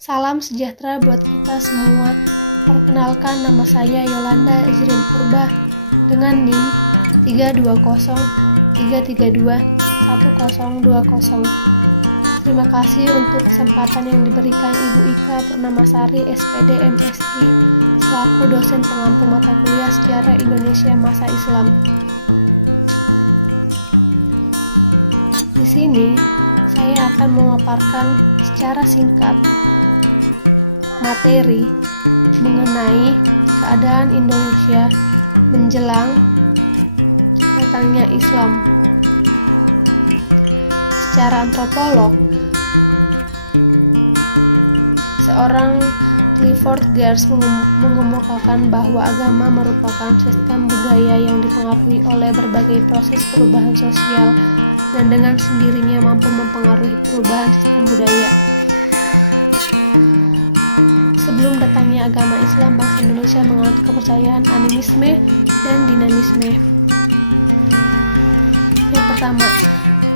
Salam sejahtera buat kita semua. Perkenalkan, nama saya Yolanda Ezrin Purba dengan NIM 320-332-1020. Terima kasih untuk kesempatan yang diberikan Ibu Ika Purnamasari, SPD MSI, selaku dosen pengampu mata kuliah Sejarah Indonesia Masa Islam. Di sini, saya akan memaparkan secara singkat materi mengenai keadaan Indonesia menjelang datangnya Islam. Secara antropolog, seorang Clifford Geertz mengemukakan bahwa agama merupakan sistem budaya yang dipengaruhi oleh berbagai proses perubahan sosial dan dengan sendirinya mampu mempengaruhi perubahan sistem budaya. Sebelum datangnya agama Islam, bangsa Indonesia menganut kepercayaan animisme dan dinamisme. Yang pertama,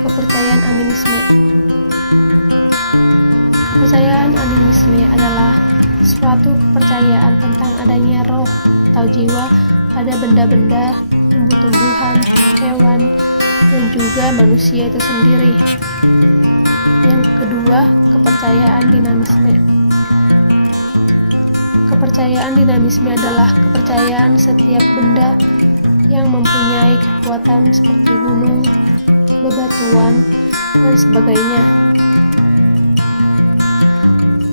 kepercayaan animisme. Kepercayaan animisme adalah suatu kepercayaan tentang adanya roh atau jiwa pada benda-benda, tumbuh-tumbuhan, hewan, dan juga manusia itu sendiri. Yang kedua, kepercayaan dinamisme. Kepercayaan dinamisme adalah kepercayaan setiap benda yang mempunyai kekuatan seperti gunung, bebatuan, dan sebagainya.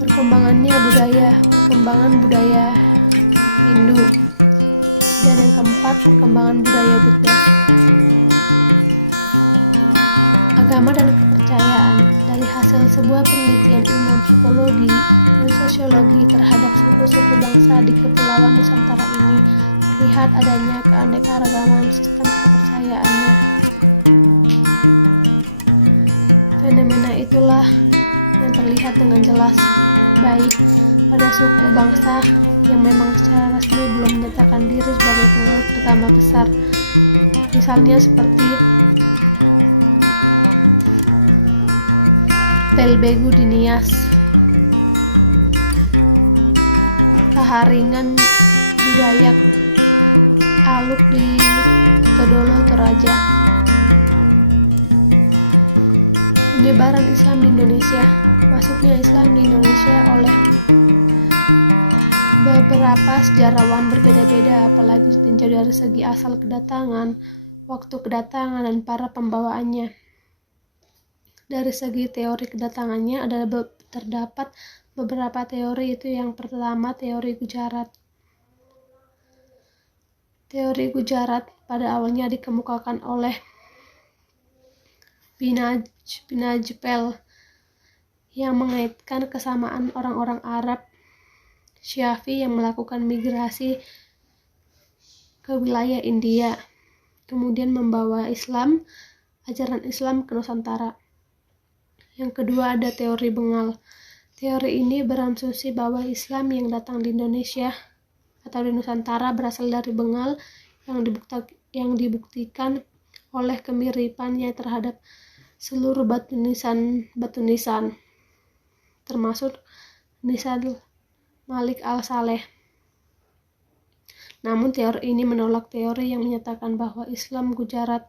Perkembangan budaya Hindu. Dan yang keempat, perkembangan budaya Buddha. Agama dan kepercayaan. Dari hasil sebuah penelitian ilmu antropologi dan sosiologi terhadap suku-suku bangsa di Kepulauan Nusantara ini, terlihat adanya keanekaragaman sistem kepercayaannya. Fenomena itulah yang terlihat dengan jelas, baik pada suku bangsa yang memang secara resmi belum menyatakan diri sebagai penganut agama besar, misalnya seperti Pelbegu di Nias, Kaharingan di Dayak, Aluk di Todolo Toraja. Penyebaran Islam di Indonesia. Masuknya Islam di Indonesia oleh beberapa sejarawan berbeda-beda, apalagi ditinjau dari segi asal kedatangan, waktu kedatangan, dan para pembawaannya. Dari segi teori kedatangannya terdapat beberapa teori, itu yang pertama teori Gujarat. Teori Gujarat pada awalnya dikemukakan oleh Binajpel yang mengaitkan kesamaan orang-orang Arab Syafi yang melakukan migrasi ke wilayah India, kemudian membawa ajaran Islam ke Nusantara. Yang kedua ada teori Bengal. Teori ini berasumsi bahwa Islam yang datang di Indonesia atau di Nusantara berasal dari Bengal yang dibuktikan oleh kemiripannya terhadap seluruh batu nisan termasuk nisan Malik al-Saleh. Namun teori ini menolak teori yang menyatakan bahwa Islam Gujarat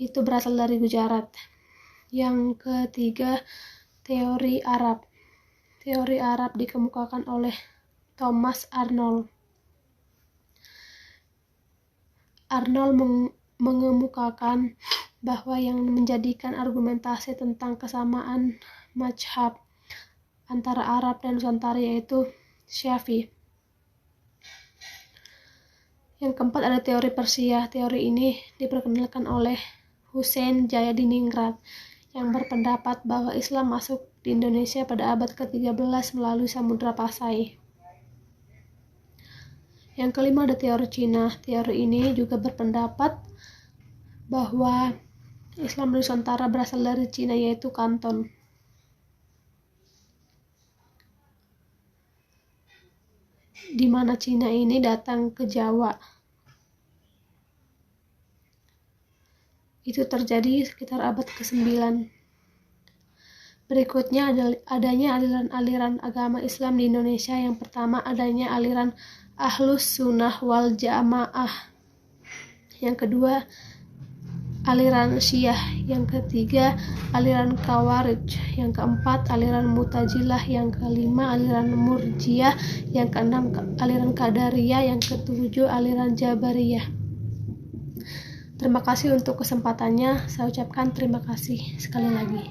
itu berasal dari Gujarat. Yang ketiga, teori Arab. Teori Arab dikemukakan oleh Thomas Arnold. Arnold mengemukakan bahwa yang menjadikan argumentasi tentang kesamaan mazhab antara Arab dan Nusantara yaitu Syafi. Yang keempat ada teori Persia. Teori ini diperkenalkan oleh Hussein Jayadiningrat yang berpendapat bahwa Islam masuk di Indonesia pada abad ke-13 melalui Samudra Pasai. Yang kelima ada teori Cina. Teori ini juga berpendapat bahwa Islam Nusantara berasal dari Cina, yaitu Kanton. Di mana Cina ini datang ke Jawa. Itu terjadi sekitar abad ke-9. Berikutnya adanya aliran-aliran agama Islam di Indonesia. Yang pertama adanya aliran Ahlus Sunnah wal Jamaah. Yang kedua aliran Syiah. Yang ketiga aliran Khawarij. Yang keempat aliran Mu'tazilah. Yang kelima aliran Murji'ah. Yang keenam aliran Qadariyah. Yang ketujuh aliran Jabariyah. Terima kasih untuk kesempatannya. Saya ucapkan terima kasih sekali lagi.